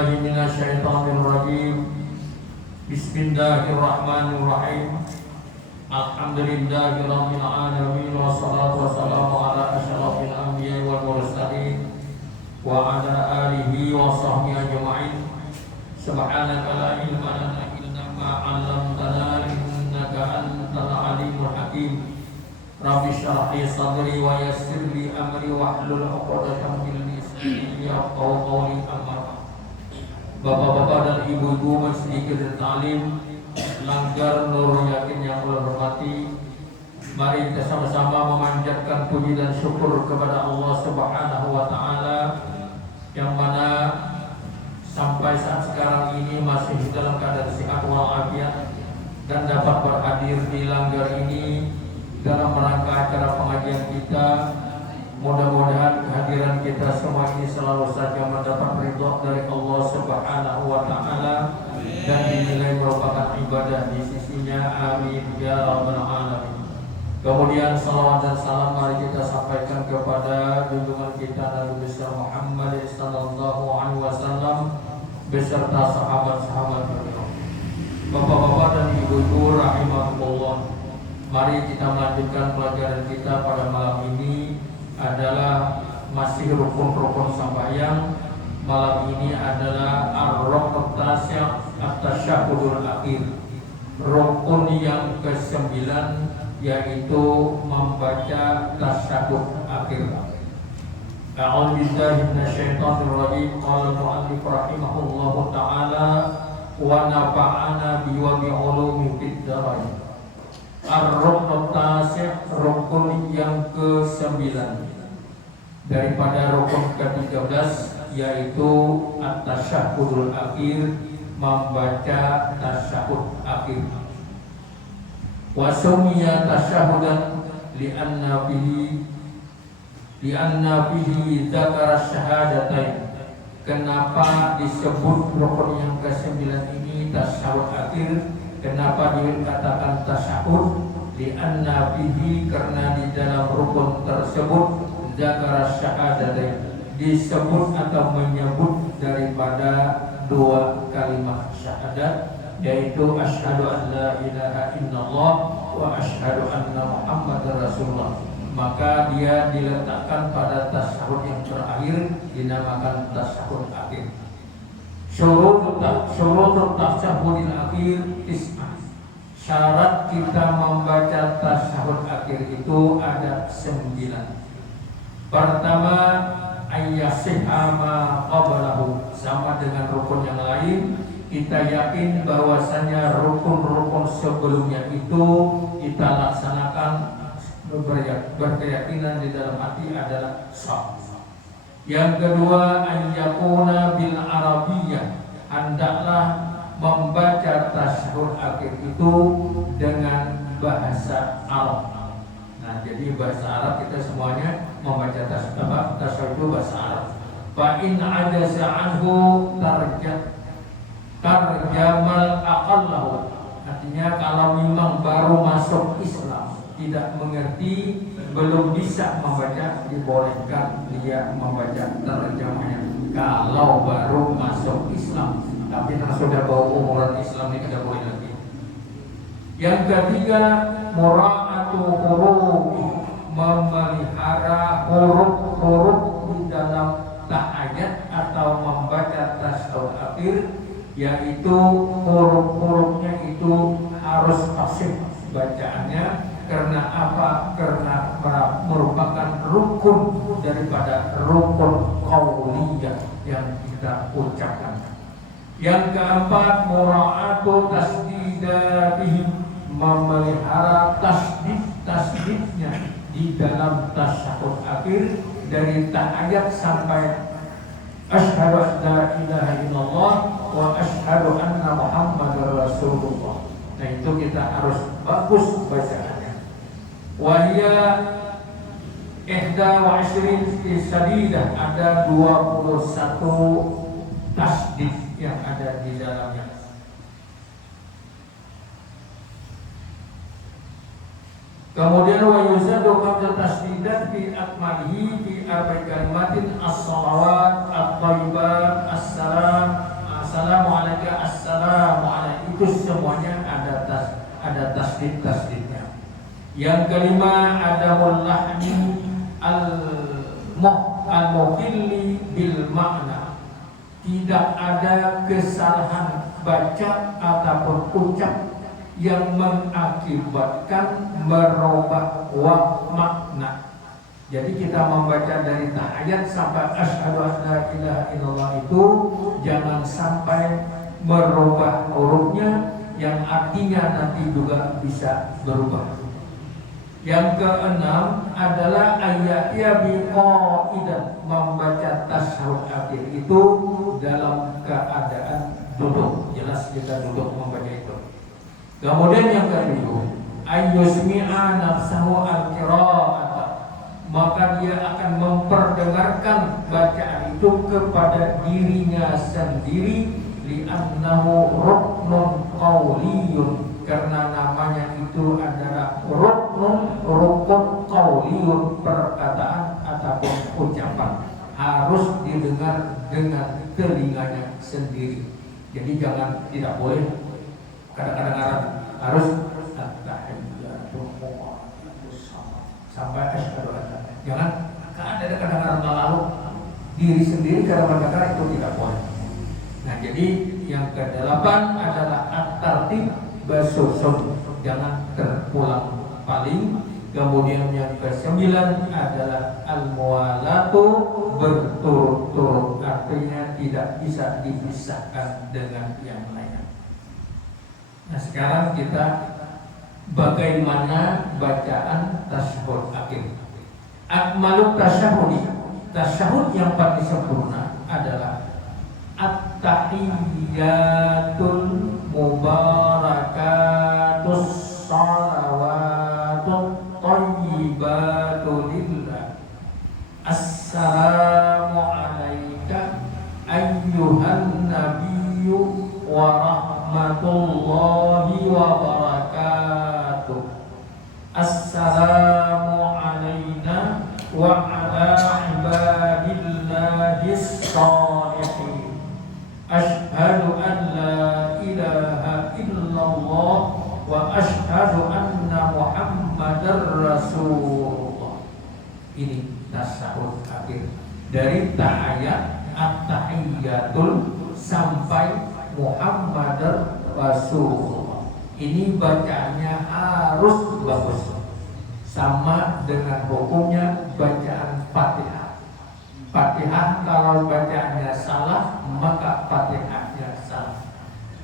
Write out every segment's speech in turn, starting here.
billahi minasyaitonir rajim. Bismillahirrahmanirrahim. Alhamdulillahirabbil alamin wassalatu wassalamu ala asyrafil anbiya'i wal mursalin wa ala alihi wa sahbihi ajma'in. Subhanaka la ilma lana illa ma 'allamtana innaka antal alimul hakim. Rabbi shrah li sadri wa yassir li amri wahlul 'uqdatam min lisani yafqahu qawli. Amma Bapak-bapak dan ibu-ibu Masjid Ta'lim Langgar Nur Yakin yang Allah hormati, mari kita sama-sama memanjatkan puji dan syukur kepada Allah Subhanahu wa taala yang mana sampai saat sekarang ini masih dalam keadaan sehat walafiat dan dapat berhadir di Langgar ini dalam rangka acara pengajian kita. Mudah-mudahan kehadiran kita semua ini selalu saja mendapat ridha dari Allah Subhanahu wa taala dan dinilai merupakan ibadah di sisinya. Amin ya rabbal alamin. Kemudian salawat dan salam mari kita sampaikan kepada junjungan kita Nabi besar Muhammad sallallahu alaihi wasallam beserta sahabat-sahabat beliau. Bapak-bapak dan ibu-ibu rahimakumullah, mari kita melanjutkan pelajaran kita pada malam ini adalah masih rukun-rukun sembahyang. Malam ini adalah ar-rukun at-tasyahhudul akhir, rukun yang ke-9, yaitu membaca tasyahud akhir. A'udzu billahi minasyaitonir rajim. Qala al-mu'allif rahimahullahu ta'ala wa nafa'ana bi wa bi ulumi fid dharain. Ar-rukun rukun yang ke-9 daripada rukun ke-13, yaitu at-tasyahhudul akhir, membaca tasyahud akhir. Wa sumiya tasyahudan li'anna fihi dzakara syahadatain. Kenapa disebut rukun yang ke-9 ini tasyahud akhir? Kenapa dikatakan tasyahud? Li'anna fihi, karena di dalam rukun tersebut dzakara syahadatain, disebut atau menyebut daripada dua kalimat syahadat, yaitu asyhadu an la ilaha illallah wa asyhadu anna muhammadar rasulullah. Maka dia diletakkan pada tasyahud yang terakhir, dinamakan tasyahud akhir. Syurutut tasyahudil akhir tis'ah. Syarat kita membaca tasyahud akhir itu ada 9. Pertama, ayyasihha ma qablahu. Sama dengan rukun yang lain, kita yakin bahwasanya rukun-rukun sebelumnya itu kita laksanakan, berkeyakinan di dalam hati adalah sah. Yang kedua, ayyakuna bil arabiyyah. Hendaklah membaca tasyahud akhir itu dengan bahasa Arab. Nah, jadi bahasa Arab kita semuanya membaca tasyahud itu bahasa Arab. Fa in ajaza anhu tarjamal aqallahu. Artinya kalau memang baru masuk Islam, tidak mengerti, belum bisa membaca, dibolehkan dia membaca terjemahnya. Kalau baru masuk Islam, tapi kalau sudah bawa umuran Islam ini tidak boleh lagi. Yang ketiga, mura'atu huruf, memelihara huruf-huruf di dalam ayat atau membaca tasyahud akhir, yaitu huruf-hurufnya itu harus fasih bacaannya. Karena apa? Karena merupakan rukun daripada rukun qauliyah yang kita ucapkan. Yang keempat, mura'atu tasdidatihi, memelihara tasdidnya di dalam tasyahud akhir, dari ayat sampai asyhadu an la ilaha illallah wa asyhadu anna muhammadar rasulullah. Nah, itu kita harus bagus bacaannya. Wa hiya 21 sadidah, ada 21 tasdid yang ada di dalamnya. Kemudian wa yuzadu qabla tasdidat fi akmalihi fi arba'i kalimatin as-salawat at-thayyibat as-salam assalamualaikum, assalamualaikum, itu semuanya ada tasdid-tasdidnya. Yang kelima ada mulahni al-muqilli bil makna. Tidak ada kesalahan baca ataupun ucap yang mengakibatkan merubah makna. Jadi kita membaca dari tahiyat sampai asyhadu an la ilaha illallah itu jangan sampai merubah hurufnya yang artinya nanti juga bisa berubah. Yang keenam adalah ayat biqaidah, membaca tasyahud akhir itu dalam keadaan duduk. Jelas kita duduk membaca itu. Kemudian yang ketujuh, ayyusmi'a nafsahu al-qira'ata, maka dia akan memperdengarkan bacaan itu kepada dirinya sendiri, li'annahu ruknun qawliyun, karena namanya itu adalah rukun qauliyun, perkataan ataupun ucapan harus didengar dengan telinganya sendiri. Jadi tidak boleh kadang-kadang harus sampai asyhadu an la. Jangan ada kadang-kadang lalu diri sendiri kadang-kadang itu tidak boleh. Nah, jadi yang kedelapan adalah at-tartib basusun, jangan terpulang-paling. Kemudian yang kesembilan adalah al-muwalatu, berturut-turut, artinya tidak bisa dipisahkan dengan yang lain. Nah, sekarang kita bagaimana bacaan tasyahud akhir. Akmalut tasyahudi, tasyahud yang paling sempurna adalah at-tahiyyatul mubarakatus salawatut thayyibatu lillah. Assalamu alayka ayyuhan nabiyyu wa rahmatullahi wa barakatuh. Assalamu alayna wa ala ibadillahis shalihin. Asyhadu an la ilaha illallah wa asyhadu anna Muhammadar Rasulullah. Ini tasyahud akhir dari tahiyat at-tahiyyatul sampai Muhammadar Rasulullah. Ini bacaannya harus bagus, sama dengan hukumnya bacaan Fatihah. Fatihah kalau bacaannya salah maka Fatihahnya salah.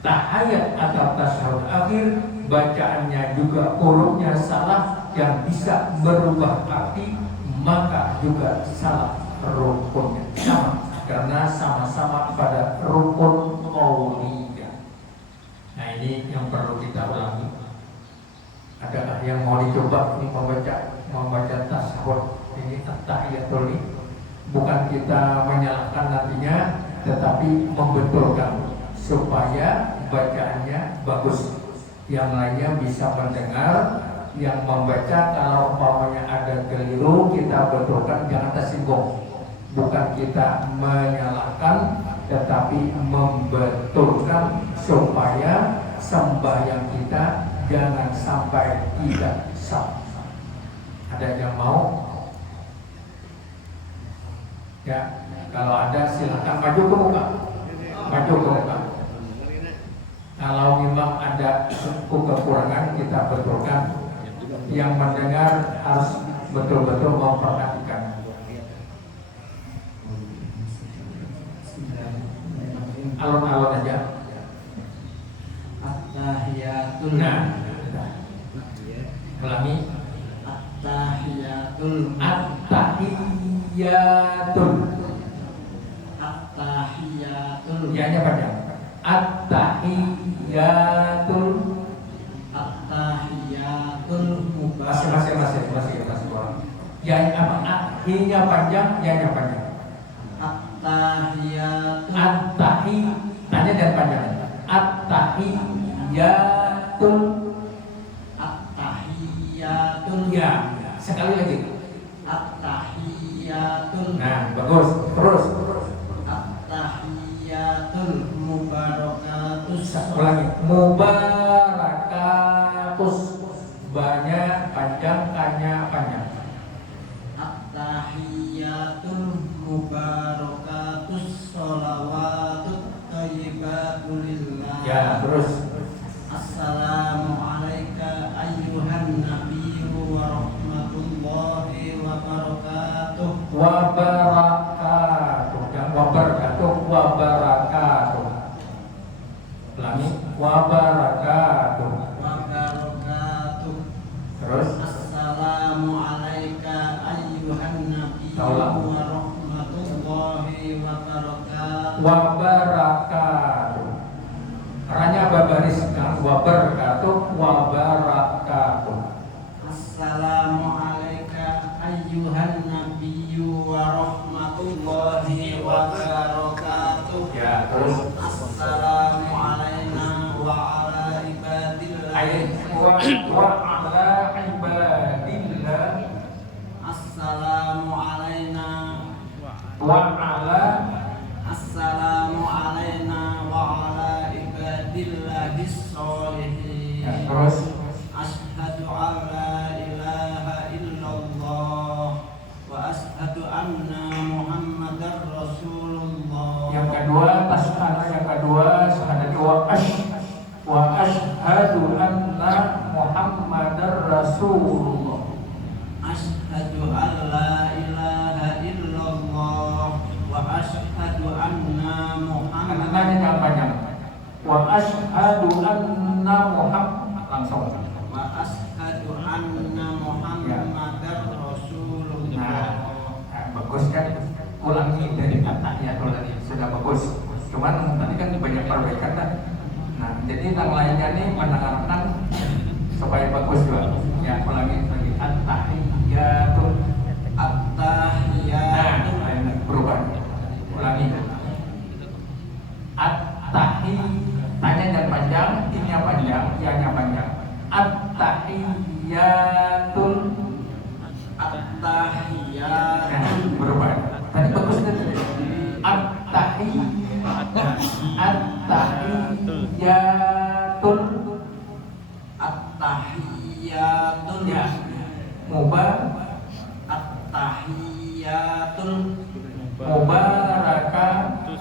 Tahiyat atau tasyahud akhir bacaannya juga hurufnya salah yang bisa berubah arti, maka juga salah rukunnya, sama karena sama-sama pada rukun qauliyah. Nah, ini yang perlu kita ulangi. Adakah yang mau dicoba ini membaca tasyahud ini at-tahiyatul ini? Bukan kita menyalahkan nantinya, tetapi membetulkan supaya bacaannya bagus. Yang lainnya bisa mendengar, yang membaca kalau umpamanya ada keliru kita betulkan, jangan tersinggung. Bukan kita menyalahkan, tetapi membetulkan supaya sembahyang kita jangan sampai tidak sah. Ada yang mau? Ya, kalau ada silakan maju ke muka. Maju ke muka. Kalau memang ada kekurangan kita betulkan. Yang mendengar harus betul-betul memperhatikan. Alon-alon aja. At-tahiyatul. Nah, ulangi. At-tahiyatul. At-tahiyatul. At-tahiyatul. Ya-nya panjang. At-tahiyatul. At-tahiyatul Masih kurang. Ya apa? I-nya panjang, ya-nya panjang. At-tahiyatul. At-tahi, tanya dan panjang. At-tahiyatul. At-tahiyatul. Ya, sekali lagi. At-tahiyatul. Nah, bagus. Terus. At-tahiyatul mubarakatuh. wabarakatuh. Jangan wabarakatuh, wabarakatuh. Ulangi, wabarakatuh. Wabarakatuh. Terus Assalamu alayka ayyuhan nabiyyu Taulah. wa rahmatullahi wa barakatuh. wabarakatuh. Ranya babariskan wabarakatuh, wabarakatuh. Assalamu alayka ayyuhan nabiyyu wa rahmatullahi wa barakatuh. Ya, terus Assalamu alayna wa ala ibadillah. wa ala ibadillah. Assalamu alayna Wa ala Assalamu alayna wa ala ibadillahis sholihin. ya, terus Ashhadu an la ilaha illallah wa ashhadu anna Muhammadar Rasulullah. yang kedua tasana, yang kedua syahadat wa ashhadu anna Muhammadar Rasulullah. Ashhadu an la ilaha illallah wa ashhadu anna Muhammadar Anaknya jangan panjang. Wa ashhadu anna langsung. wa ashhadu anna Muhammadar Rasulullah. Nah, bagus kan? Ulangi dari katanya tadi sudah bagus. Cuman tadi kan banyak perbaikan kan. Nah, jadi yang lainnya nih mendengarkan supaya bagus juga. Ya, ulangi lagi at-tahiyyatun. At-tahiyyatu. Nah, berubah. Ulangi. Tanya dan panjang, ini-nya panjang, ya-nya panjang. At-tahiyyatun. At-tahiyyatu. Nah, berubah. Tadi bagus kan? At-tahiyyatun. At-tahiyyatun. Ya. At-tahiyyatul Mubarakatuh.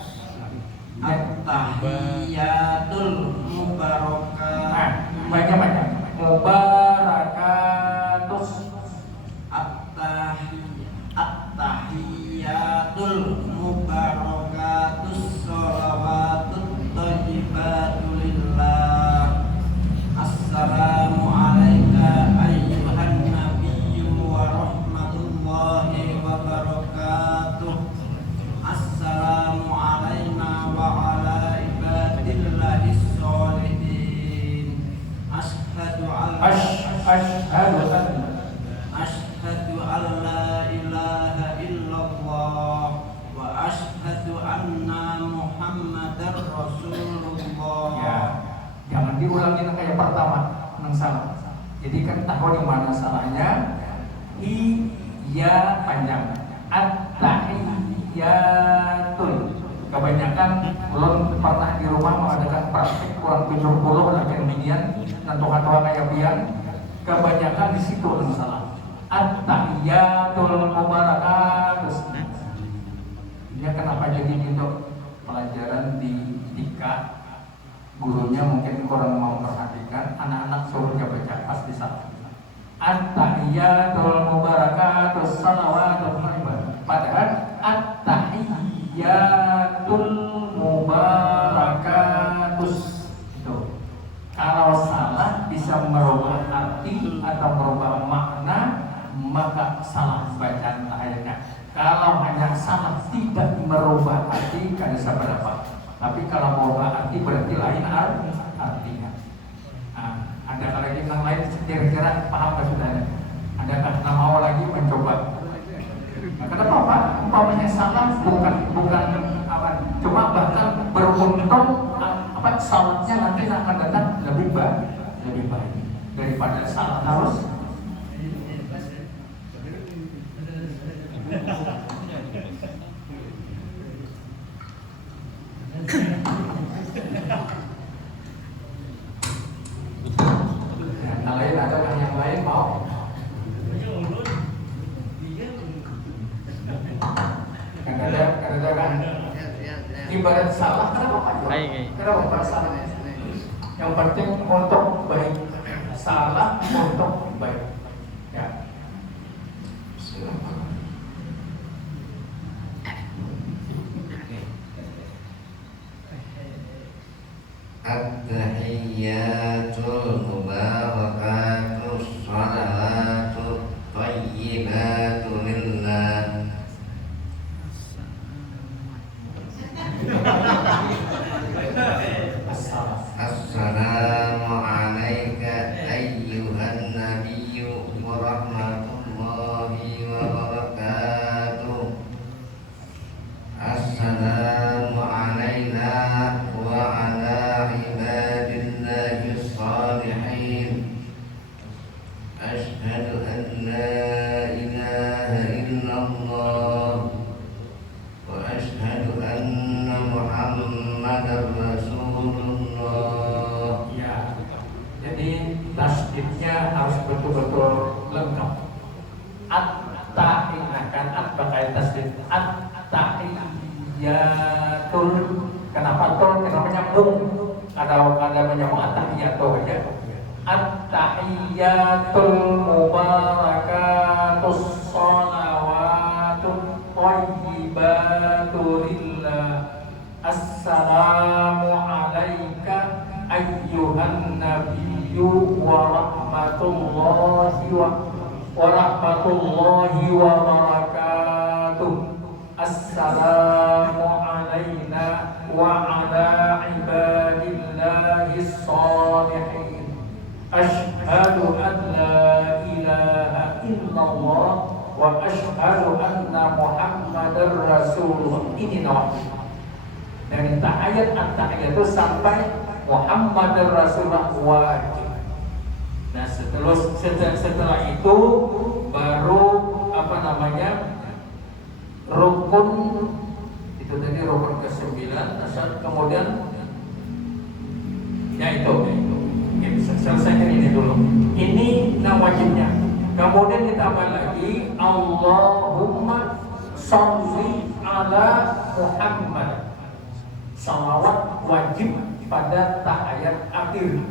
At-tahiyyatul mubarakah. Nah, banyak-banyak. Mubarakatus. At-tahiyyatul mubarakatus sholawatut thayyibatul lillah. Assalamu alayka ayyuhan nabiyyu wa rahmatullahi wa barakatuh. Assalamu alayna wa ala ibadillahis sholihin. Ashhadu an Ashhadu an la ilaha illallah wa ashhadu anna Muhammadar Rasulullah. Ya, jangan diulangi kayak pertama yang salah. Jadi kan tahu di mana salahnya. Iya panjang. At-tahiyyatul. Kebanyakan belum pernah di rumah mengadakan praktik kurang 70 lagi kemudian nantung-nantung kayak pian. Kebanyakan di situ yang salah. At-tahiyyatul mubarakatuh. Ini kenapa jadi gitu? Pelajaran di TIKA gurunya mungkin kurang mau perhatikan, anak-anak suruhnya baca pasti salah. At-tahiyyatul mubarakatuh salawatul haibah. Padahal at-tahiyyatul mubarakatus itu. Kalau salah bisa merubah arti atau merubah makna, maka salah bacaan ayatnya. Kalau hanya salah tidak merubah arti, kan bisa berapa. Tapi kalau merubah arti berarti lain artinya. Nah, adakah lagi yang lain kira-kira paham nggak saudara? Adakah yang mau lagi mencoba? Nah, kenapa Pak? Umpamanya salah bukan apa? Cuma bahkan beruntung salahnya nanti akan datang lebih baik daripada salah terus. Yang lain adakah yang lain mau? Kadang-kadang ibarat salah kenapa Pak? Kenapa Pak salah? Yang penting untuk baik, salah untuk baik. Ya. tahiyyatul mubarakatus salawatut thayyibatu lillah. Assalamu alayka ayyuhan nabiyyu wa rahmatullahi wa barakatuh. Assalamu alayna wa ala ibadillahi shalihin. Ashhadu an la ilaha illallah wa ashhadu anna Muhammadar Rasulullah. Ya, jadi tasdidnya harus betul-betul lengkap. At-tahiyyakan pakai tasdid. At-tahiyyatul. Kenapa tuh? Kenapa nyambung? Ada menyambung at-tahiyyatul aja. At-tahiyyatul mubarakatus shalawatut thayyibatu lillah. Assalamu alayka ayyuhan nabiyyu wa rahmatullahi wa barakatuh. Assalamu alayna wa ala ibadillahi shalihin. Ashhadu an la ilaha illallah wa ashhadu anna Muhammadar Rasulullah. Ini nawaitu. Dari tahiyat at-tahiyat itu sampai Muhammadar Rasulullah wajib. Nah setelah itu baru rukun itu tadi rukun ke-9. Kemudian ya itu. Oke, selesaikan ini dulu. Ini wajibnya. Kemudian ditambah lagi Allahumma sholli ala Muhammad. Salawat wajib pada tahiyat akhir.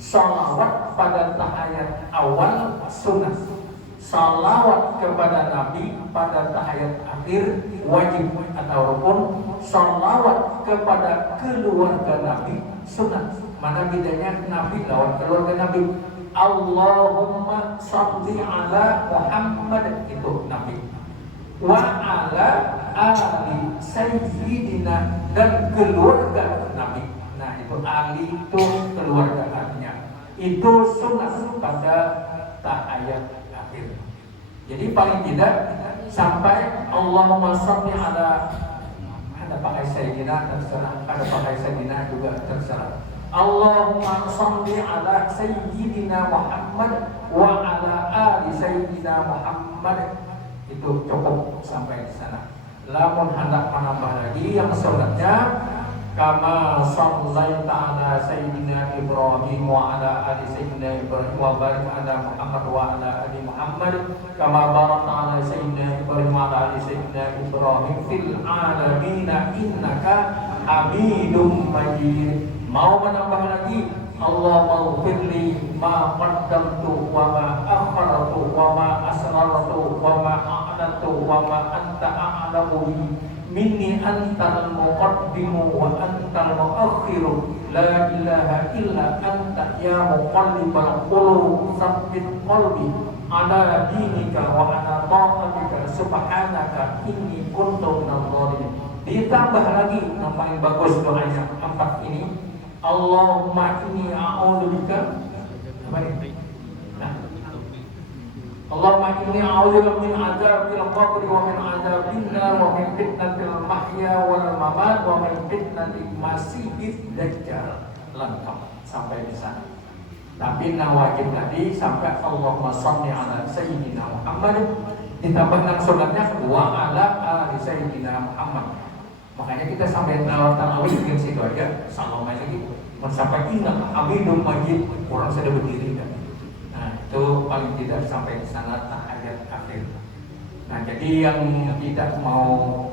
Salawat pada tahiyat awal sunnah. Salawat kepada Nabi pada tahiyat akhir wajib atau rukun. Salawat kepada keluarga Nabi sunnah. Mana bedanya Nabi lawan keluarga Nabi? Allahumma sholli ala Muhammad, itu Nabi. Wa ala ali sayyidina, dan keluarga Nabi. Nah itu ali itu keluarga artinya. Itu sunnah pada tahiyat akhir. Jadi paling tidak sampai Allahumma sholli ala, ada pakai sayyidina terserah, ada pakai sayyidina juga terserah. Allahumma sholli ala sayyidina Muhammad wa ala ali sayyidina Muhammad. Itu cukup sampai di sana. Lamun hendak menambah lagi yang sunnahnya kama shallaita ala sayyidina Ibrahim wa ala ali sayyidina Ibrahim wa barik ala Muhammad wa ala ali Muhammad kama barakta ala sayyidina Ibrahim wa ala ali sayyidina Ibrahim fil alamin innaka Hamidum Majid. Mau menambah lagi Allahumma ighfirli ma qaddamtu wa ma akhartu wa ma asrartu wa ma a'lantu wa ma anta a'lamu minni antal muqaddimu wa antal muakhiru la ilaha illa anta ya muqallibal qulub tsabbit qalbi ala dinika wa ala ta'atika subhanaka inni kuntu minadh dhalimin. Ditambah lagi yang paling bagus doanya 4 ini. Allahumma inni a'udzubika Allahumma inni a'udzubika min adzabil qabr wa min adzabin nar wa min fitnatil mahya wal mamat wa min fitnatil masiihid dajjal. Lengkap sampai di sana. Tapi wajib tadi sampai Allahumma sholli ala sayyidina Muhammad, ditambah dengan sunatnya wa ala ali sayyidina Muhammad. Makanya kita sampai tarawih di situ aja, salam lagi. Sampai ingat Hamidum Majid, orang sudah berdiri kan. Nah itu paling tidak sampai di sana tahiyat akhir. Nah jadi yang tidak mau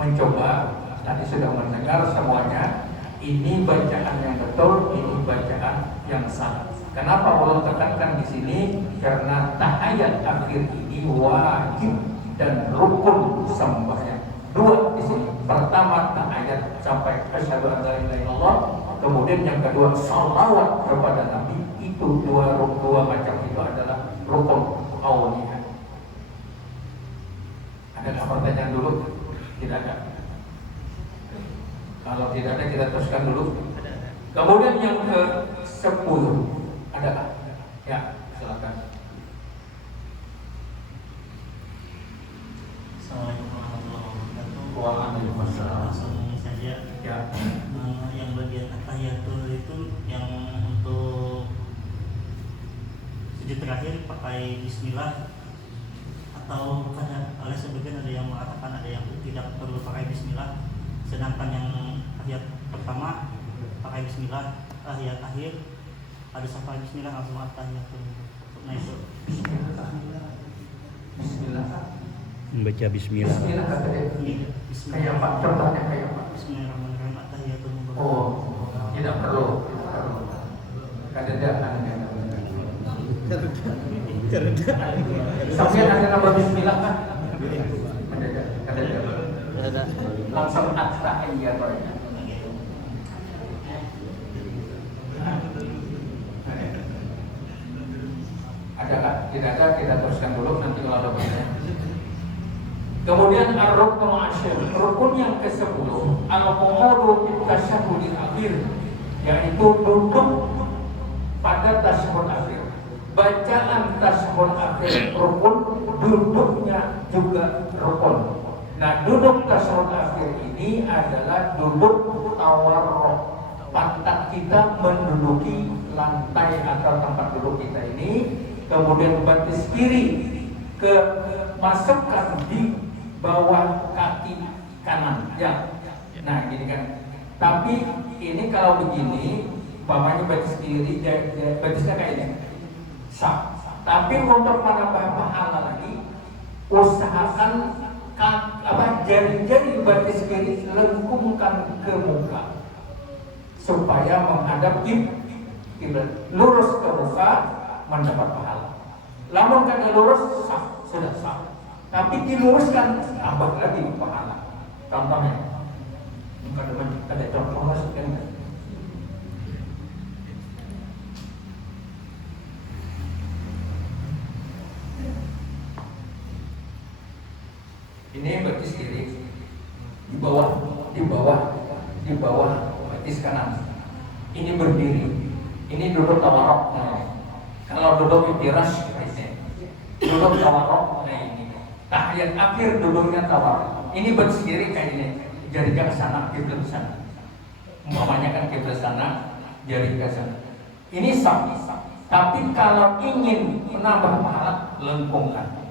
mencoba, tadi sudah mendengar semuanya, ini bacaan yang betul, ini bacaan yang salah. Kenapa Allah tekankan di sini? Karena tahiyat akhir ini wajib dan rukun sembahyang. 2 di sini. Pertama tahiyat sampai asyhadu an la ilaha illallah. Kemudian yang kedua, salawat kepada Nabi. Itu dua macam itu adalah rukun awalnya. Ada pertanyaan dulu? Tidak ada. Kalau tidak ada kita teruskan dulu. Kemudian yang ke-10 adakah? Ya, silakan. Assalamualaikum warahmatullahi wabarakatuh. Waalaikumsalam. Langsung saja. Ya. Yang bagian tahiyatul itu yang untuk sujud terakhir pakai bismillah, atau oleh sebagian ada yang mengatakan ada yang tidak perlu pakai bismillah, sedangkan yang tahiyat pertama pakai bismillah, tahiyat akhir ada sampai bismillah langsung tahiyatul. Nah itu Bismillah. Membaca bismillah. Bismillah kata dia. Kayak apa? Contohnya kayak apa? Bismillahirrahmanirrahim, tahiyatul mubarak. Oh, tidak perlu. Kada ada. Sampai ada nama bismillah kan? Ada. Langsung at-tahiyyat. Adakah? Tidak ada, kita teruskan dulu nanti kalau ada pertanyaan. Kemudian ar-ruknul asyir, rukun yang ke-10, al-qu'udu fi tasyahhudil akhir, yaitu duduk pada tasyahud akhir. Bacaan tasyahud akhir rukun, duduknya juga rukun. Nah, duduk tasyahud akhir ini adalah duduk tawarruk. Pantat kita menduduki lantai atau tempat duduk kita ini, kemudian batis kiri masukkan di bawah kaki kanan. Ya. Nah, gini kan. Tapi ini kalau begini, bawahnya batis kiri, batisnya kayak ini. Sah. Tapi untuk menambah pahala lagi, usahakan jari-jari batis kiri lengkungkan ke muka supaya menghadap kiblat, lurus ke muka mendapat pahala. Lamun kada lurus sah, sudah sah. Tapi diluruskan tambah lagi pahala. Contohnya, kada contoh masukkan. Ini batis kiri di bawah batis kanan. Ini berdiri. Ini duduk tawarruk. Kalau duduk tiras duduk tawarruk ini. Tahiyat akhir duduknya tawarruk. Ini batis kiri kayak ini. Jarinya ke sana, kiblat ke sana. Umpamanya kan kiblat sana, jari ke sana. Ini sah. Tapi kalau ingin menambah pahala, lengkungkan.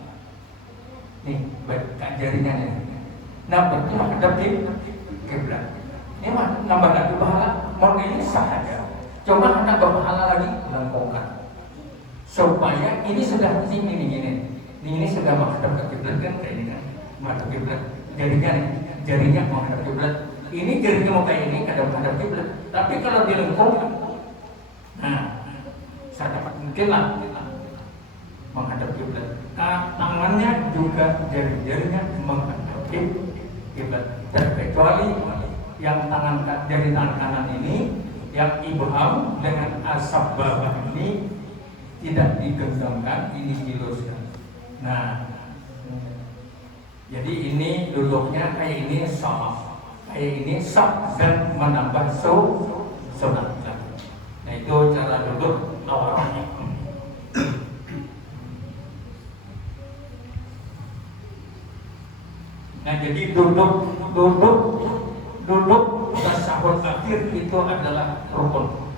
Nih, jarinya nih. Nah, berarti menghadap kiblat. Ini mah nambah lagi pahala. Mau ini sah aja. Cuma nambah pahala lagi, lengkungkan. Supaya ini sudah ini sudah menghadap ke kiblat kan kayak ini kan. Menghadap kiblat. Jarinya menghadap kiblat. Ini jarinya mau kayak ini menghadap kiblat. Tapi kalau dilengkungkan, nah, saya dapat mungkin lah menghadap kiblat. Tangannya juga jari-jarinya menghadap kiblat. Terkecuali yang jari tangan kanan ini, yang ibham dengan asab bawah ini tidak digenggamkan, ini diluruskan. Nah, jadi ini duduknya kayak ini sama, kayak ini sah dan menambah sunat. Nah, itu cara duduk awalnya. Nah, jadi duduk tasyahud akhir itu adalah rukun.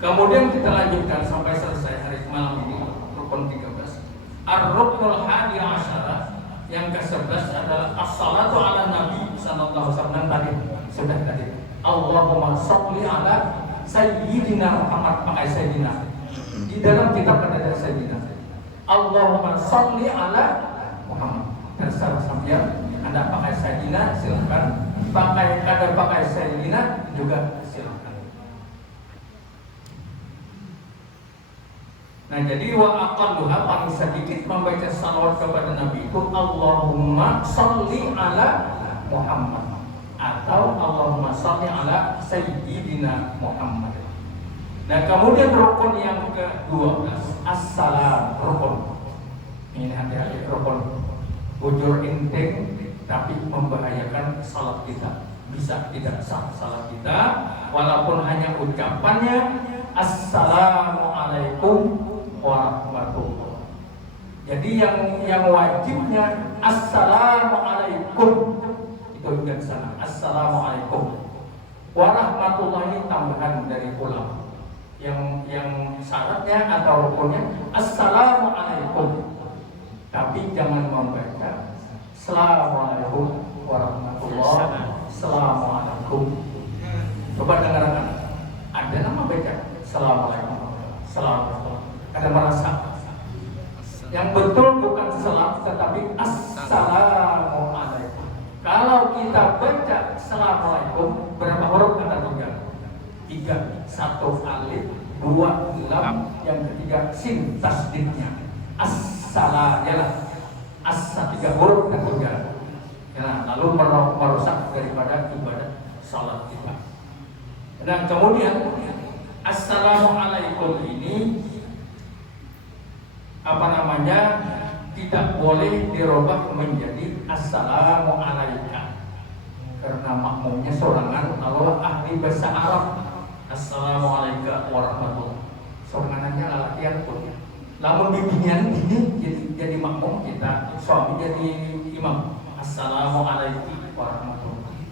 Kemudian kita lanjutkan sampai selesai hari malam ini, rukun 13. Ar-ruknul hadi asyara, yang ke-11 adalah as-salatu ala nabi sallallahu alaihi wasallam. Tadi Allahumma sholli ala sayyidina Muhammad, pakai sayyidina. Di dalam kitab ada sayyidina. Allahumma sholli ala Muhammad. Terserah sampean, Anda pakai sayyidina silakan, pakai sayyidina juga silakan. Nah, jadi wa aqalluha, paling sedikit membaca salawat kepada Nabi itu Allahumma sholli ala Muhammad, atau atau Allahumma sholli ala sayyidina Muhammad. Nah, kemudian rukun yang ke-12, as-salam, rukun. Ini hati-hati, rukun. Bujur inting tapi membahayakan salat kita. Bisa tidak sah salat kita walaupun hanya ucapannya assalamualaikum warahmatullah. Jadi yang wajibnya assalamualaikum itu juga di sana. Assalamualaikum warahmatullahi tambahan dari ulama. Yang syaratnya atau rukunnya assalamualaikum. Tapi jangan membaca assalamualaikum warahmatullahi. Assalamualaikum. Coba dengarkan. Ada nama baca assalamualaikum. Assalamualaikum. Ada merasa. Yang betul bukan salam tetapi assalamualaikum. Kalau kita baca assalamualaikum, berapa huruf kata tunggal? 3, 1 alif, 2 lam, yang ketiga sin tasdidnya. As-salam, yalah. As-3 huruf kata tunggal. Ya, lalu merusak daripada ibadah salat kita. Dan kemudian assalamualaikum ini tidak boleh dirubah menjadi assalamualaikum karena makmumnya sorangan kalau ahli bahasa Arab. Assalamualaikum warahmatullahi. Sorangannya latihan pun. Lamun bimbingan ini jadi makmum kita, suami jadi imam. Assalamualaikum warahmatullahi.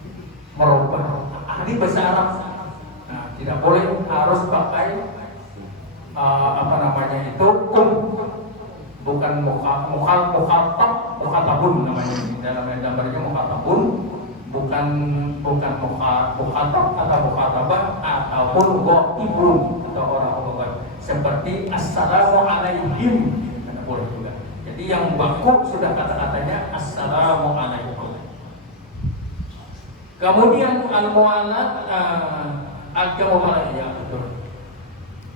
Merubah ahli bahasa Arab. Nah, tidak boleh, harus pakai itu bukan mukhatabun namanya, dalam gambarnya mukhatabun, bukan mukhatab atau mukhatabah ataupun ghaibun atau orang seperti assalamualaikum tidak boleh juga. Jadi yang baku sudah kata-katanya assalamualaikum. Kemudian al-mu'alat al-mu'alat ya betul.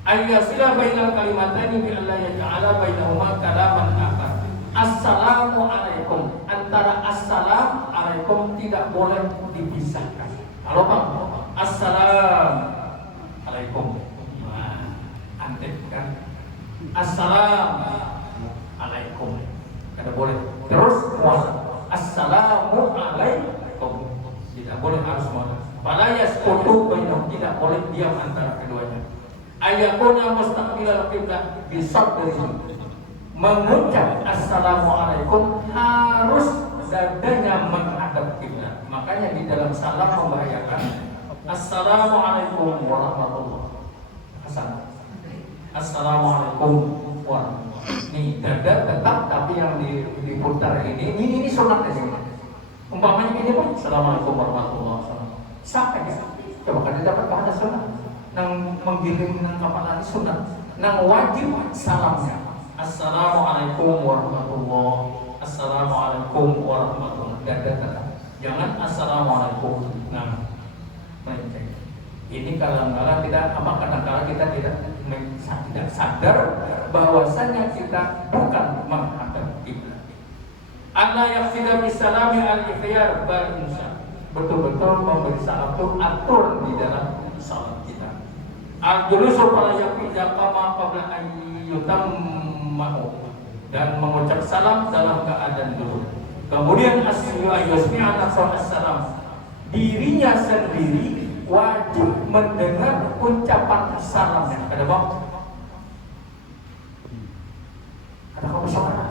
Ayyasila bainal kalimatani bi alla yaj'ala bainahuma kalaman akhar. Assalamualaikum, antara assalamualaikum tidak boleh dipisahkan. Kalau Bang, assalamualaikum. Nah, antek kan. Assalamualaikum. Tidak boleh. Terus assalamualaikum. Tidak boleh, harus semua. Fala yasqutu bainahum, tidak boleh diam antara keduanya. Ayakuna mustaqbilal qiblah bisadri. Mengucap assalamualaikum harus dadanya menghadap kiblat. Makanya di dalam salam membahayakan. Assalamualaikum warahmatullahi wabarakatuh. Assalamualaikum warahmatullahi. Nih dada tetap, tapi yang diputar ini sunatnya sih. Umpamanya ini pun assalamualaikum warahmatullahi wabarakatuh. Sah aja. Coba kan dapat pahala sunat. Nang menggiring nang kapan lagi sunat. Nang wajib salamnya. Assalamualaikum warahmatullahi. Assalamualaikum warahmatullahi. Dada. Jangan assalamualaikum. Nah, baik. Ini kadang-kadang kita tidak sadar bahwasanya kita bukan menghadap kiblat. Allah yaqsida bisalami al-ikhtiyar bal insya. Betul-betul memberi salam itu atur di dalam salat kita. Al-julusu fala yaqidah kama qabla an yutammu, dan mengucap salam dalam keadaan dulu. Kemudian yusmi'ana salam, dirinya sendiri wajib mendengar ucapan salamnya. Ada bang? Ada kau bersuara?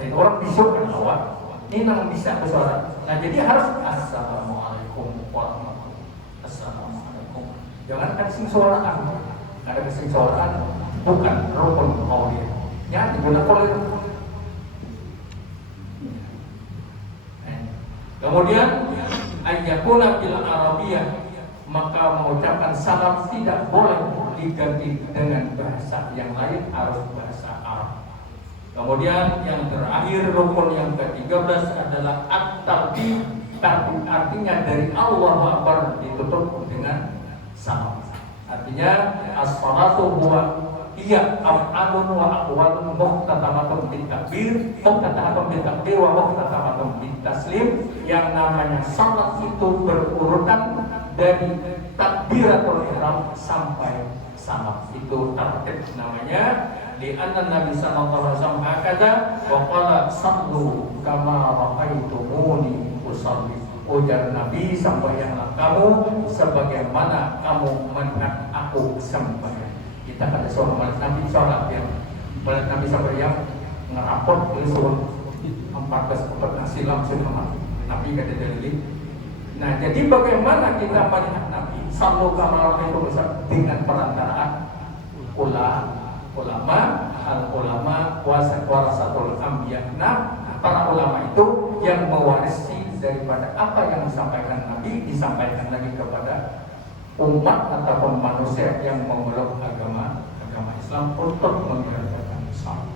Orang bisukan awak. Ini nang bisa bersuara. Nah jadi harus assalamualaikum warahmatullahi wabarakatuh. Assalamualaikum. Jangan ada sing suaraan. Ada sing suaraan bukan rukun qauliyah. Ya digunakan oleh. Kemudian ayyakuna bil arabiyah, maka mengucapkan salam tidak boleh diganti dengan bahasa yang lain, harus bahasa Arab. Kemudian yang terakhir rukun yang ke-13 adalah at-tartib. Tartib artinya dari Allahu Akbar ditutup dengan salam. Artinya as-salatu huwa hiya af'alun wa aqwalun muhtatamatun bil takbir wa muhtatamatun bil taslim yang namanya salat itu berurutan dari takbiratul ihram sampai salam. Itu tertib namanya. Di anna Nabi sallallahu alaihi wasallam hakada wa qala sallu kama ra'aitumuni usalli. Ujar Nabi, sembahyanglah kamu sebagaimana kamu melihat aku sembahyang. Kita ada seorang malam Nabi sholat ya. Malam Nabi sembahyang ngerapot suruh 14 obat nasi langsung sama Nabi kata dalil. Nah, jadi bagaimana kita melihat Nabi sallu kama ra'aitumuni dengan perantaraan ulama warasatul anbiya. Nah, para ulama itu yang mewarisi daripada apa yang disampaikan Nabi disampaikan lagi kepada umat ataupun manusia yang memeluk agama Islam untuk mengerjakan salat.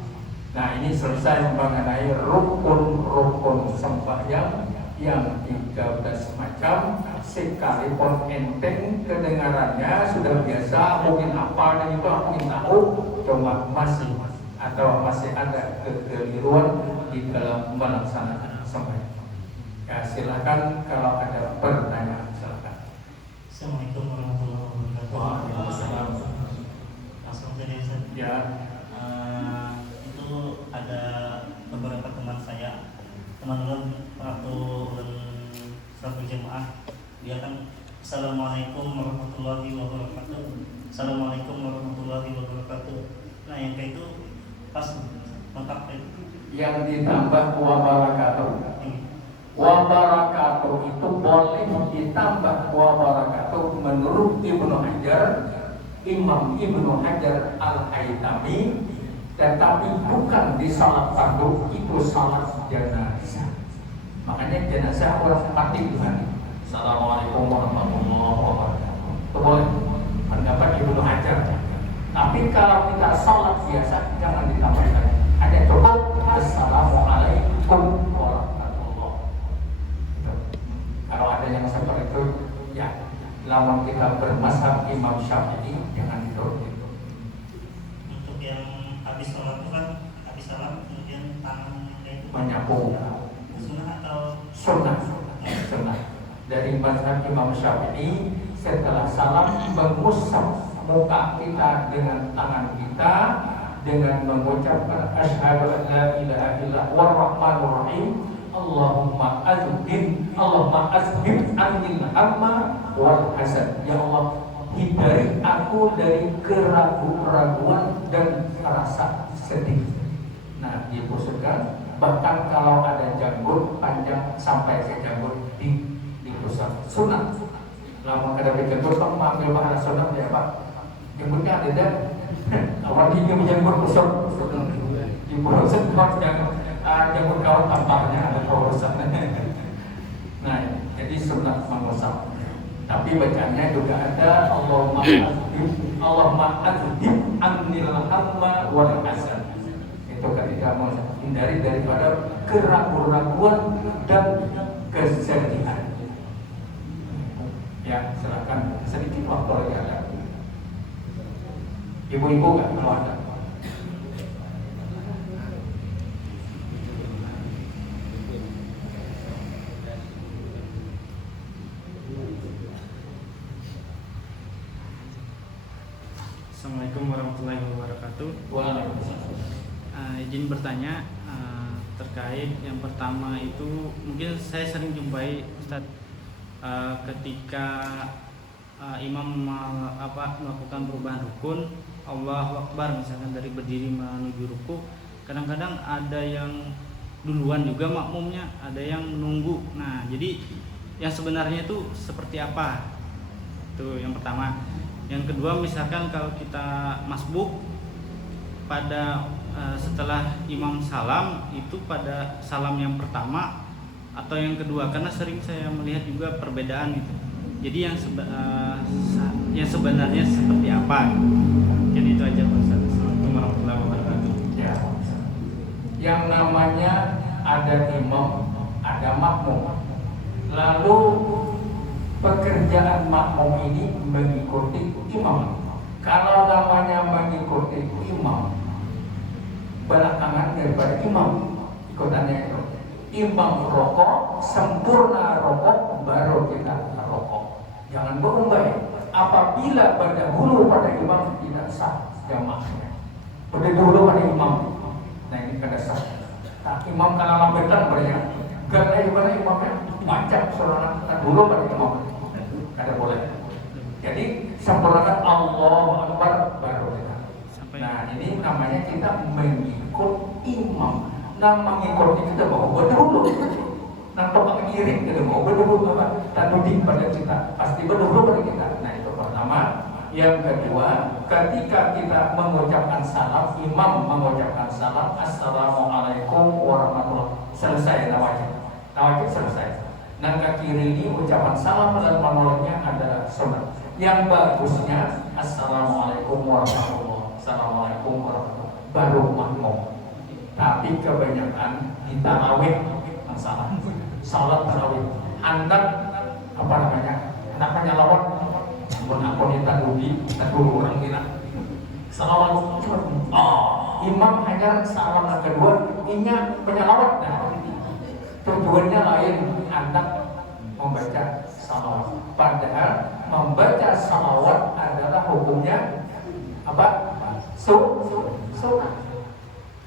Nah, ini selesai mengenai rukun sembahyang yang 13 macam. Sekalipun enteng kedengarannya sudah biasa, mungkin apa dan itu mungkin tahu, cuma masih ada kekeliruan di dalam melaksanakan sembahyang. Ya, silakan kalau ada pertanyaan, silakan. Assalamualaikum warahmatullahi wabarakatuh. Waalaikumsalam. Langsung saja Ustaz. Ya. Itu ada beberapa teman saya, teman-teman waktu satu jemaah, dia kan Assalamualaikum warahmatullahi wabarakatuh. Assalamualaikum warahmatullahi wabarakatuh. Nah, yang kayak itu pas lengkap itu. Yang ditambah wabarakatuh. Wabarakatuh itu boleh ditambah wabarakatuh menurut Ibnu Hajar, Imam Ibnu Hajar Al-Haytami, tetapi bukan di salat fardu, itu salat jenazah. Makanya jenazah orang mati gimana? Assalamualaikum warahmatullahi wabarakatuh. Itu boleh pendapat Ibnu Hajar. Tapi kalau kita salat biasa jangan ditambahkan. Ada cukup Assalamualaikum warahmatullahi. Kalau ada yang seperti itu, ya, lawan kita bermazhab Imam Syafi'i jangan dituruti. Untuk yang habis sholat itu kan, habis salam kemudian tangan kayak itu Menyapu. sunnah atau Sunnah. Dari mazhab Imam Syafi'i, setelah salam mengusap muka kita dengan tangan kita dengan mengucapkan asyhadu an la ilaha illallah warrahmanir rahim. Allahumma azhib anil hamma wal hasan. Ya Allah, hindari aku dari keraguan dan rasa sedih. Nah, dikhususkan bahkan kalau ada janggut panjang sampai ke janggut dikusap. Sunat. Lama kada janggut kamu ambil bahan sunat ya Pak. Janggutnya ada dan awal dia menjanggut kusap. Diproses janggut kau tampaknya ada kaurusan. Nah, jadi sunat mengusap. Tapi bacaannya juga ada Allahumma azhib anil hamma wal hasan. Itu ketika mau hindari daripada keraguan dan kesedihan. Ya, silakan sedikit waktu lagi ada. Ibu-ibu nggak kalau ada. Assalamualaikum warahmatullahi wabarakatuh. Waalaikumsalam. Izin bertanya terkait yang pertama itu mungkin saya sering jumpai Ustadz ketika imam melakukan perubahan rukun Allahu Akbar, misalkan dari berdiri menuju ruku, kadang-kadang ada yang duluan juga makmumnya, ada yang menunggu. Nah, jadi yang sebenarnya itu seperti apa? Itu yang pertama. Yang kedua, misalkan kalau kita masbuk pada setelah imam salam itu pada salam yang pertama atau yang kedua, karena sering saya melihat juga perbedaan itu. Jadi yang sebenarnya seperti apa? Jadi itu aja Pak Ustaz. Assalamualaikum warahmatullahi wabarakatuh. Ya. Yang namanya ada imam, ada makmum. Lalu pekerjaan makmum ini mengikuti imam. Kalau namanya mengikuti imam, belakangan daripada imam ikutannya itu. Imam rokok sempurna rokok baru kita rokok. Jangan bohong baik. Apabila berdahulu pada imam tidak sah jamaahnya. Berdahulu pada imam. Nah ini kada sah. Nah, imam kalau lambetan berarti gak ada imamnya baca surah dulu pada imam. Kada boleh. Jadi sempurnakan Allahu Akbar baru kita. Nah ini namanya kita mengikut imam. Nah mengikut itu kita mau berdahulu. Nah tukang ngiring kita mau berdahulu apa? Tanduding pada kita. Pasti berdahulu pada kita. Nah itu pertama. Yang kedua, ketika kita mengucapkan salam, imam mengucapkan salam, Assalamualaikum warahmatullahi wabarakatuh. Selesai nawajib selesai. Nah ke kiri ini ucapan salam dan menolaknya adalah sunnah. Yang bagusnya Assalamualaikum warahmatullahi wabarakatuh. Assalamualaikum warahmatullahi wabarakatuh. Baru makmum. Tapi kebanyakan di tarawih salam. Salat tarawih. Anak apa namanya? Anaknya lawat. Ampun kita dulu orang kita. Salawat. Imam hanya salam yang kedua, inya penyalawat. Nah, tujuannya lain, anak membaca salawat. Padahal membaca salawat adalah hukumnya apa? Sunnah.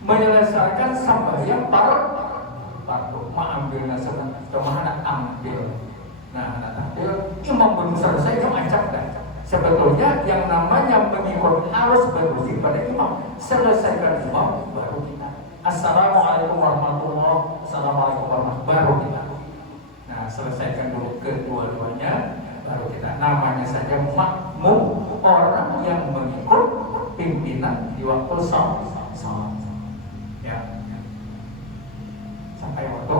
Menyelesaikan sembahyang fardu. Mengambil sunnah, cuma anak ambil. Nah, imam belum selesai, dia acapkan. Sebetulnya yang namanya mengikut harus beruji pada imam. Selesaikan imam, baru kita. Assalamualaikum warahmatullahi wabarakatuh. Assalamualaikum warahmatullahi wabarakatuh. Baru kita. Nah, selesaikan dulu kedua-duanya, baru kita. Namanya saja makmum, orang yang mengikut pimpinan di waktu salat. Ya. Sampai waktu.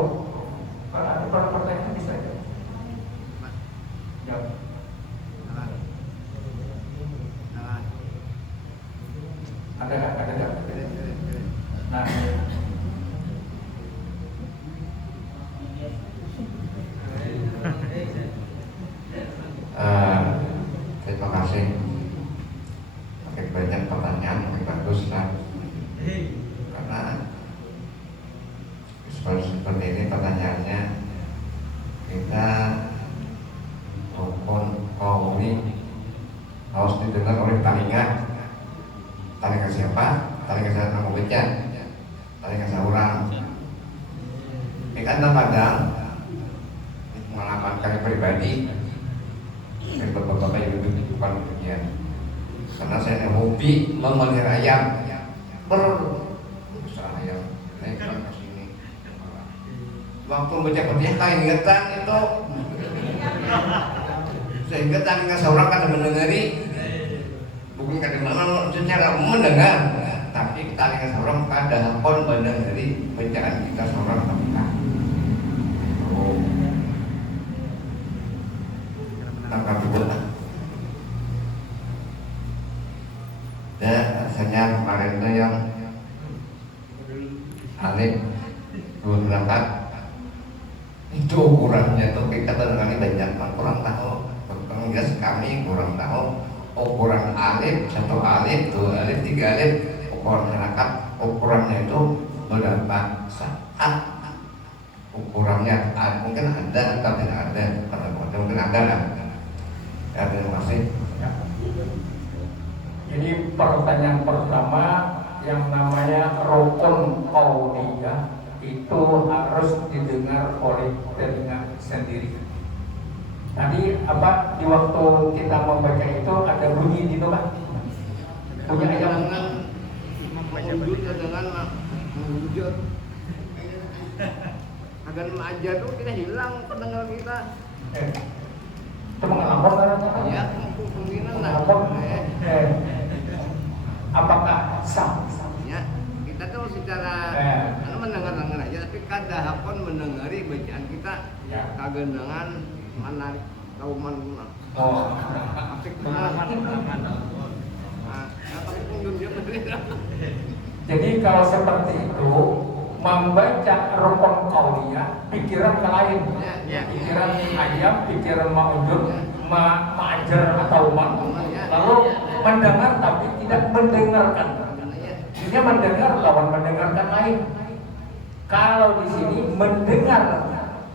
Kalau ada pertanyaan bisa aja. Ya. Ada nggak? Nah, terima kasih. Oke, banyak pertanyaan yang bagus lah. Karena seperti ini pertanyaannya, kita rukun qauli harus didengar oleh telinga siapa? Telinga saya kamu baca, telinga seorang. Ini kan kadang pengalaman kami pribadi, dan bapak-bapak ibu bukan demikian. Karena saya hobi memelihara ayam, berusaha ayam, naik ke sini. Waktu baca Fatihah ingetan itu, sehingga telinga seorang kan mendengari. Bukan kadang-kadang secara mendengar, tapi telinga seorang kadang pun mendengari bacaan kita seorang Fatihah. Tangkap betul. Dan rasanya kemarin itu yang alif 2 rakaat itu ukurannya tuh kita kadang-kadang banyak kurang tahu. Pengiras kami kurang tahu. Ukuran alif, 1 alif, 2 alif, 3 alif, ukuran rakaat, ukurannya itu berapa saat? Ukurannya mungkin ada atau tidak ada, mungkin ada lah. Ya, terima kasih. Ya. Jadi pertanyaan pertama yang namanya rukun qauliyah itu harus didengar oleh telinga sendiri. Tadi apa di waktu kita membaca itu ada bunyi di itu Pak? Bunyi ayam Mengunjur dengan mengunjur. Agar mengajar tuh kita hilang pendengar kita. Itu mengelapor kan? Ya, kemungkinan lah. Apakah sah? Ya, kita tuh secara mendengar aja, tapi kadang pun mendengari bacaan kita kagak dengan menarik kauman. Asik banget. Jadi kalau seperti itu membaca rukun qauliyah pikiran ke lain, pikiran ayam, pikiran ma'ujud, ma'ajar atau lalu mendengar tapi tidak mendengarkan. Dia mendengar lawan mendengarkan lain. Kalau di sini mendengar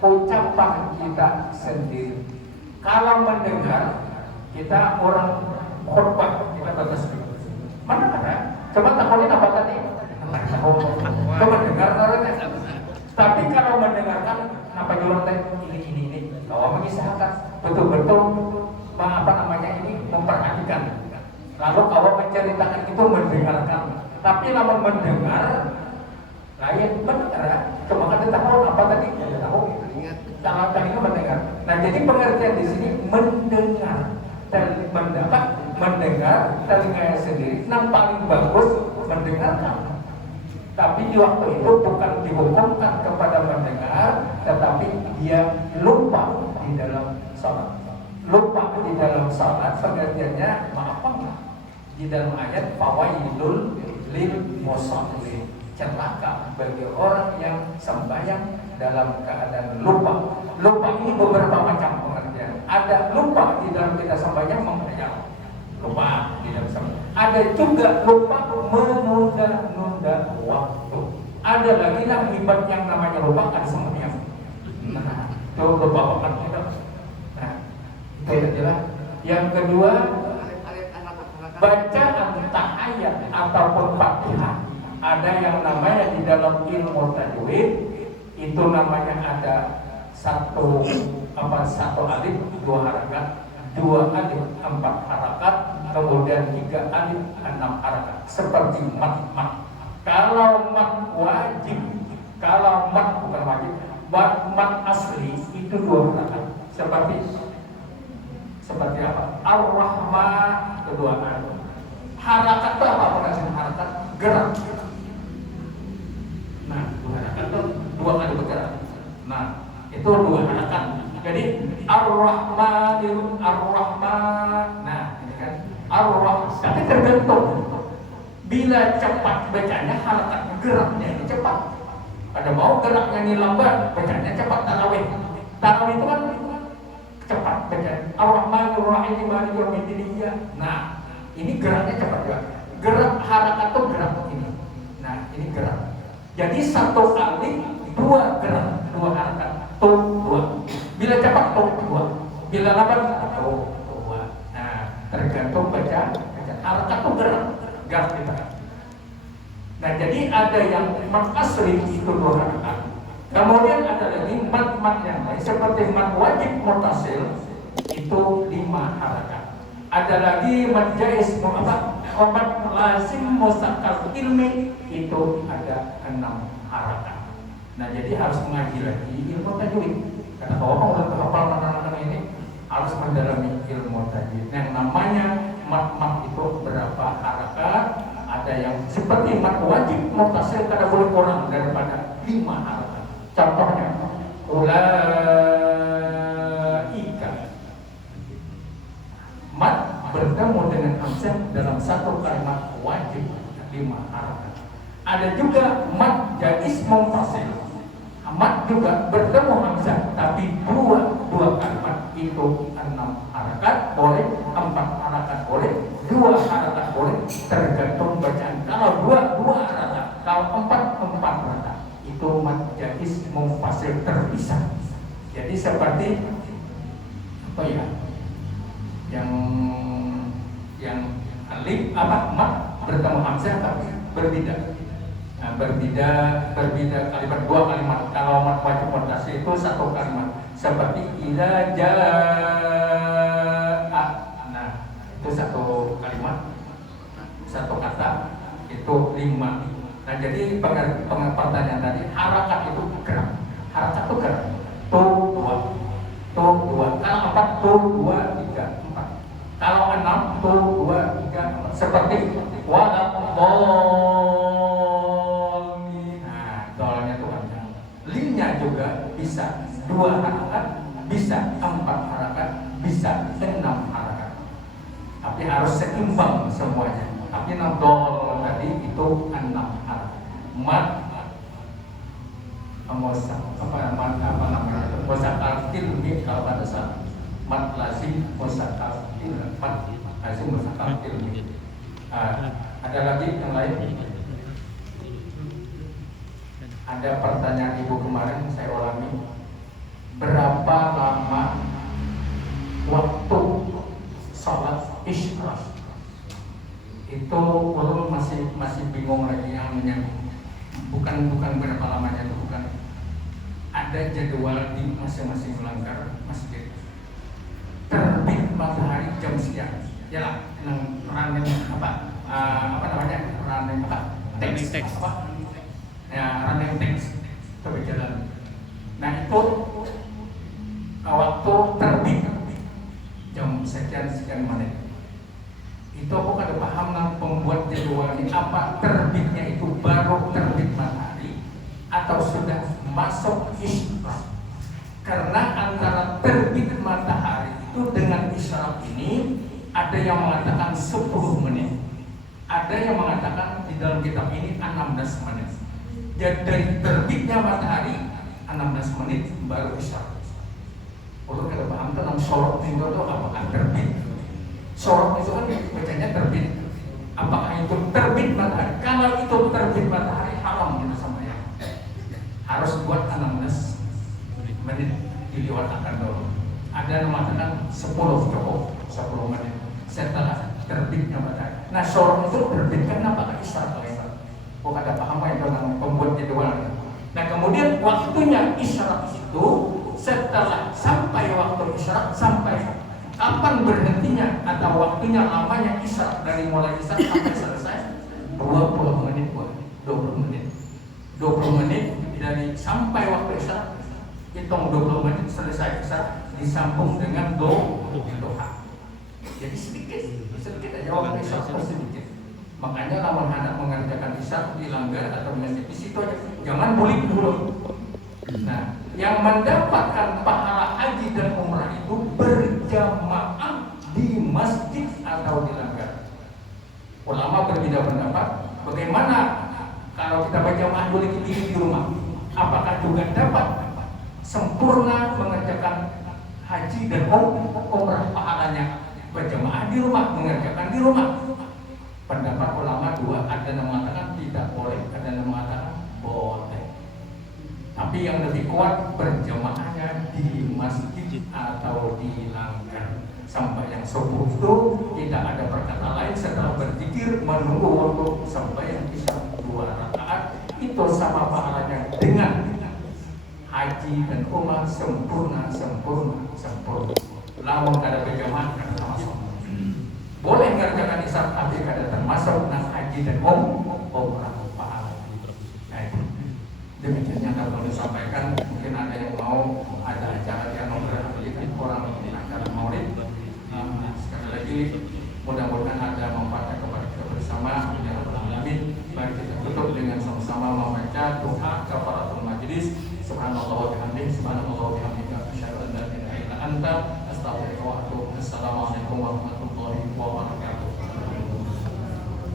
ucapan kita sendiri. Kalau mendengar, kita orang khutbah, kita batas dulu. Mana ada? Coba tahuin apa tadi? Coba dengar orangnya. Tapi kalau mendengarkan, apa jualan teh ini, kalau mengisahkan betul-betul ini memperhatikan. Lalu kalau menceritakan itu mendengarkan. Tapi namun mendengar, lain mendengar. Coba kita tahu apa tadi? Kita tahu. Kalau tadi mendengar. Nah jadi pengertian di sini mendengar, mendengar telinganya sendiri. Yang paling bagus mendengarkan. Tapi di waktu itu bukan dihukumkan kepada mendengar, tetapi dia lupa di dalam sholat. Lupa di dalam sholat, pengertiannya maaf di dalam ayat fawailul lil musallin, celaka bagi orang yang sembahyang dalam keadaan lupa. Lupa ini beberapa macam pengertian. Ada lupa di dalam kita sembahyang menghayal, lupa di dalam sembahyang. Ada juga lupa menunda-nunda waktu. Ada lagi yang hebat yang namanya lupa ada sembahyang. Nah, itu lupa waktu kita. Nah, itu adalah yang kedua, bacaan tahiyat ataupun Fatihah. Ada yang namanya di dalam ilmu tajwid itu namanya ada satu alif 2 harakat, 2 alif 4 harakat, kemudian 3 alif 6 harakat. Seperti mat. Kalau mat wajib, kalau mat bukan wajib, mat asli itu 2 harakat. Seperti apa? Ar-Rahman kedua alif. Harakat itu apa? Harakat gerak. Nah, 2 harakat itu 2 kali bergerak. Nah, itu 2 harakat. Jadi Ar-Rahman. Nah, ini kan Ar-Rahman. Tapi tergantung. Bila cepat bacanya, harakat geraknya ini cepat. Pada mau geraknya ini lambat, bacanya cepat. Tarawih itu kan cepat baca. Ar-Rahmanir-Rahim Maliki Yaumiddin. Nah, ini geraknya cepat juga. Gerak harakat itu gerak ini. Nah, ini gerak. Jadi 1 alif 2 gerak, 2 harakat. Tuh 2. Bila cepat tuh 2. Bila lambat tuh 2. Nah, tergantung baca. Harakat itu gerak kita. Nah, jadi ada yang mat asli itu 2 harakat. Kemudian ada lagi mat yang lain seperti mat wajib mutasil itu 5 harakat. Ada lagi mat jaiz mat lazim mustaqqal ilmi itu ada 6 harakat. Nah, jadi harus mengaji lagi ilmu tajwid. Karena kalau orang hafal mana ini harus mendalami ilmu tajwid. Yang namanya mat itu berapa harakat? Ada yang seperti mat wajib mutasil kada boleh kurang daripada 5 harakat. Contohnya ulaika mat bertemu dengan hamzah dalam 1 kalimat wajib 5 harakat. Ada juga mat jaiz munfasil. Mat juga bertemu hamzah tapi dua kalimat itu 6 harakat boleh, 4 harakat boleh, 2 harakat boleh, tergantung bacaan. Kalau 2 harakat, kalau 4 harakat. Itu mat jaiz munfasil terpisah. Jadi seperti apa ya? Yang alif mat bertemu hamzah tapi berbeda. Nah, berbeda kalimat, 2 kalimat. Kalau mat wajib mutasil itu 1 kalimat. Seperti idza jaa. Nah, itu 1 kalimat, 1 kata itu 5. Nah, jadi pertanyaan tadi, harakat itu gerak. Harakat itu gerak. Tuh 2. Kalau 4 tuh 2, 3, 4. Kalau 6 tuh 2, 3, 4. Seperti wadadhdallin. Nah, dolnya itu panjang. Linnya juga bisa 2 harakat, bisa 4 harakat, bisa 6 harakat. Tapi harus seimbang semuanya. Tapi dol tadi itu 6 harakat. Mat musaqqal ilmi kalau pada saat mat lazim musaqqal ilmi. Ada lagi yang lain? Ada pertanyaan ibu kemarin saya ulangi. berapa lama waktu sholat isyraq. Itu ulun masih bingung lagi yang menyambung. Bukan berapa lamanya itu, bukan. Ada jadwal di masing-masing langgar masjid. Terbit matahari jam sekian. Ya, yang running apa namanya? Running apa? Teks. Apa? Ya, running teks itu berjalan. Nah itu waktu terbit jam sekian menit. Itu aku kada paham nang pembuat jadwal ini, apa terbitnya itu baru terbit matahari atau sudah masuk isyraq. Karena antara terbit matahari itu dengan isyraq ini ada yang mengatakan 10 menit, ada yang mengatakan di dalam kitab ini 16 menit. Jadi dari terbitnya matahari 16 menit baru isyraq. Kalau kita paham tentang sorok itu apakah terbit? Sorok itu kan bacanya terbit. Apakah itu terbit matahari? Kalau itu terbit matahari haram gitu sama ya. Harus buat 16 menit dilewatkan dulu. Ada yang mengatakan 10 cukup 10 menit setelah terbitnya matahari. Nah sorok itu terbit kan apakah isyraq? Oh ada paham ya tentang pembuat jadwal. Nah kemudian waktunya isyraq itu setelah sampai waktu isyraq, sampai kapan berhentinya atau waktunya lamanya isyraq, dari mulai isyraq sampai selesai 20 menit. 20 menit dari sampai waktu isyraq, hitung 20 menit selesai isyraq, disambung dengan doa. Jadi sedikit aja waktu isyraq sedikit. Makanya lamun hendak mengerjakan isyraq dilanggar atau di situ aja, jangan bulik dulu. Nah, yang mendapatkan pahala haji dan umrah itu berjamaah di masjid atau di langgar. Ulama berbeda pendapat. Bagaimana kalau kita berjamaah boleh di rumah? Apakah juga dapat sempurna mengerjakan haji dan umrah pahalanya berjamaah di rumah, mengerjakan di rumah? Pendapat ulama dua, ada yang mengatakan tidak boleh, ada yang mengatakan boleh. Tapi yang lebih kuat berjamaahnya di masjid atau di langgar. Sampai yang subuh itu tidak ada perkata lain setelah berzikir menunggu waktu sampai yang isya 2 rakaat, itu sama pahalanya dengan haji dan umrah sempurna. Lamun kada berjamaah kada termasuk. Boleh ngerjakan isya tapi kada termasuk nang haji dan umrah pahala. Nah itu demikian yang dapat disampaikan. Mungkin ada yang mau ada acara yang memperhatikan orang acara maulid. Sekali lagi mudah-mudahan ada manfaat kepada kita bersama. Ya Rabbal Alamin. Mari kita tutup dengan sama-sama membaca doa kafaratul majlis. Subhanallah wa bihamdihi, subhanallah wa bihamdika, asyhadu an la ilaha illa anta, astaghfiruka wa atubu ilaik. Assalamualaikum warahmatullahi wabarakatuh.